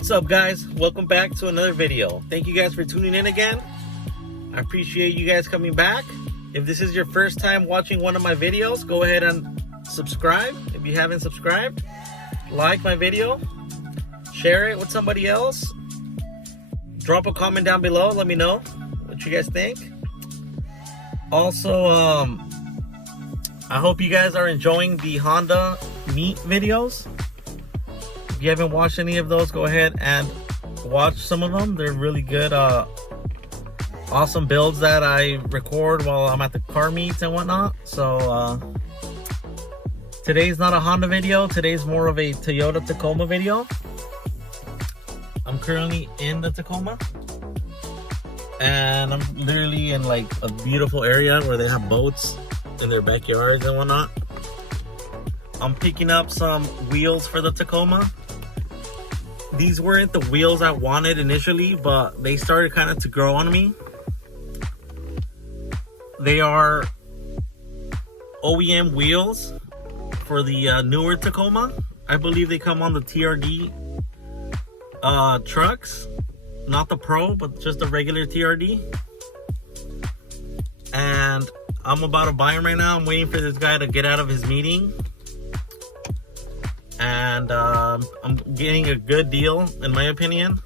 What's up, guys? Welcome back to another video. Thank you guys for tuning in again. I appreciate you guys coming back. If this is your first time watching one of my videos, go ahead and subscribe if you haven't subscribed. Like my video, share it with somebody else. Drop a comment down below, let me know what you guys think. Also, I hope you guys are enjoying the Honda meet videos. If you haven't watched any of those, go ahead and watch some of them. They're really good, awesome builds that I record while I'm at the car meets and whatnot. So today's not a Honda video, today's more of a Toyota Tacoma video. I'm currently in the Tacoma and I'm literally in like a beautiful area where they have boats in their backyards and whatnot. I'm picking up some wheels for the Tacoma. These weren't the wheels I wanted initially, but they started kind of to grow on me. They are OEM wheels for the newer Tacoma. I believe they come on the TRD trucks, not the Pro, but just the regular TRD. And I'm about to buy them right now. I'm waiting for this guy to get out of his meeting. And I'm getting a good deal, in my opinion.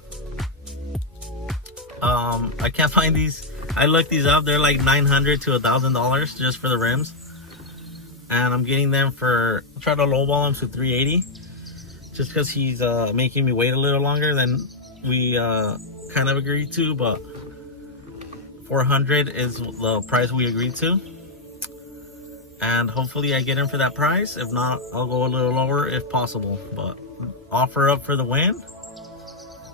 I can't find these. I looked these up. They're like $900 to $1,000 just for the rims. And I'm getting them for, try to lowball them to $380. Just because he's making me wait a little longer than we kind of agreed to. But $400 is the price we agreed to. And hopefully I get in for that price. If not, I'll go a little lower if possible. But offer up for the win.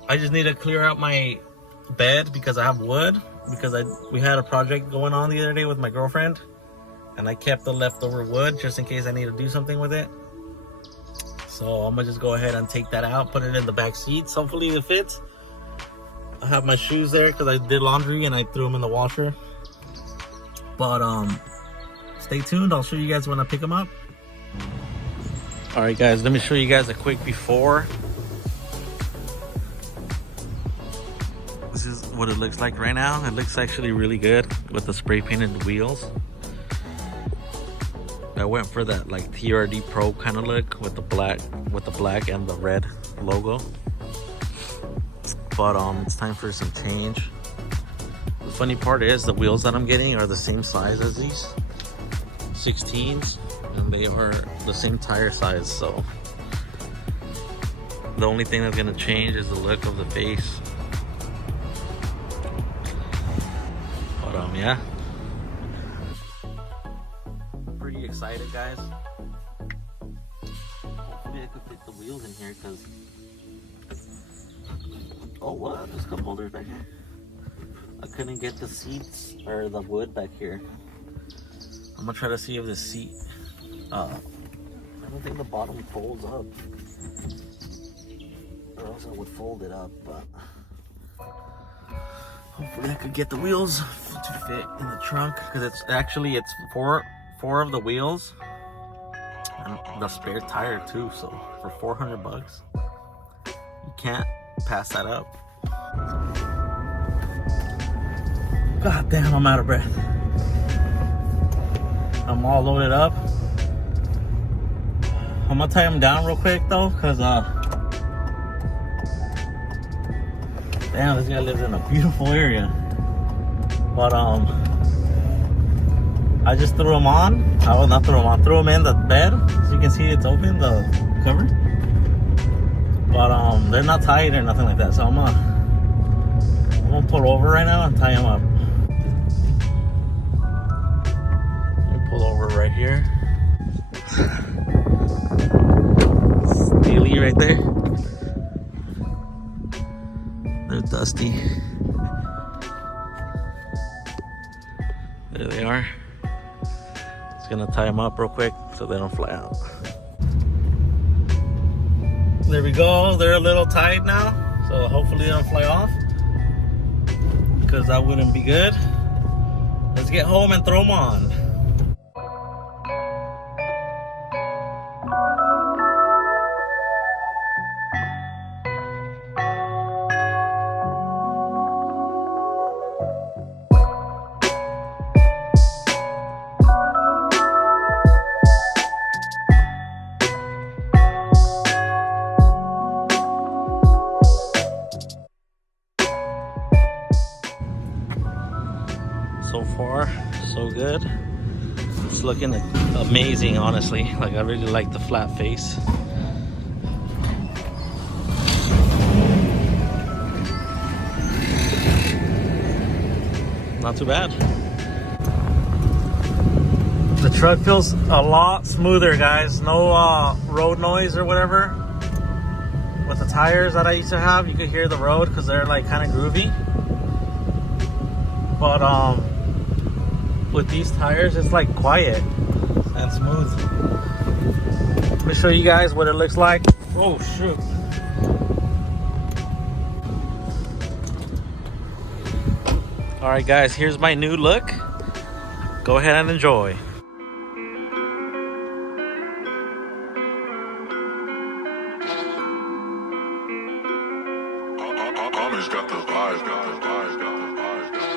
I just need to clear out my bed because I have wood. Because we had a project going on the other day with my girlfriend. And I kept the leftover wood just in case I need to do something with it. So I'm going to just go ahead and take that out. Put it in the back seats. Hopefully it fits. I have my shoes there because I did laundry and I threw them in the washer. But stay tuned. I'll show you guys when I pick them up. All right, guys, let me show you guys a quick before. This is what it looks like right now. It looks actually really good with the spray painted wheels. I went for that like TRD Pro kind of look with the black and the red logo. But it's time for some change. The funny part is the wheels that I'm getting are the same size as these 16s, and they are the same tire size, so the only thing that's gonna change is the look of the face. But yeah, pretty excited, guys. Hopefully I could fit the wheels in here, because oh what, there's cup holders back here. I couldn't get the seats or the wood back here. I'm gonna try to see if the seat, I don't think the bottom folds up, or else I would fold it up, but hopefully I could get the wheels to fit in the trunk, because it's four of the wheels and the spare tire too, so for 400 bucks, you can't pass that up. God damn, I'm out of breath. I'm all loaded up. I'm gonna tie them down real quick though, because damn, this guy lives in a beautiful area. But I just threw them on. I will not throw them on, threw them in the bed. As you can see, it's open, the cover. But they're not tied or nothing like that, so I'm gonna pull over right now and tie them up. Pull over right here. Steely right there. They're dusty. There they are. Just gonna tie them up real quick so they don't fly out. There we go. They're a little tied now, so hopefully they don't fly off, because that wouldn't be good. Let's get home and throw them on. So far, so good. It's looking amazing, honestly. Like, I really like the flat face. Not too bad. The truck feels a lot smoother, guys. No road noise or whatever. With the tires that I used to have, you could hear the road because they're like kind of groovy. But with these tires, it's like quiet and smooth. Let me show you guys what it looks like. Oh shoot. All right guys, here's my new look. Go ahead and enjoy. Got the vibes, got the vibes, got the vibes, got the vibes.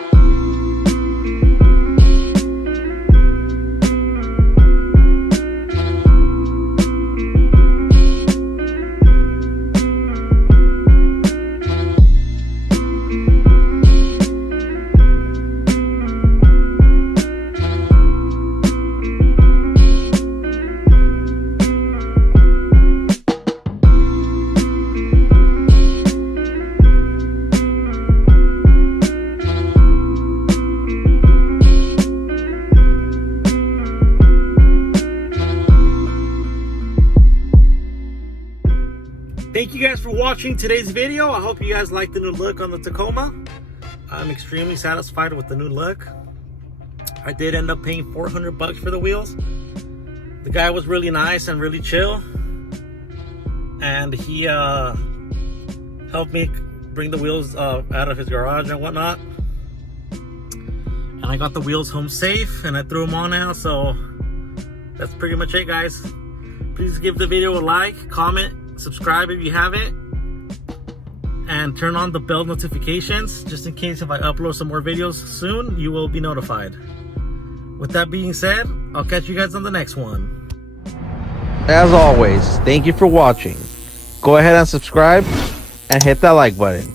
Thank you guys for watching today's video. I hope you guys like the new look on the Tacoma. I'm extremely satisfied with the new look. I did end up paying $400 for the wheels. The guy was really nice and really chill. And he helped me bring the wheels out of his garage and whatnot. And I got the wheels home safe and I threw them on now. So that's pretty much it, guys. Please give the video a like, comment, subscribe if you haven't, and turn on the bell notifications just in case if I upload some more videos soon, you will be notified. With that being said, I'll catch you guys on the next one. As always, thank you for watching. Go ahead and subscribe and hit that like button.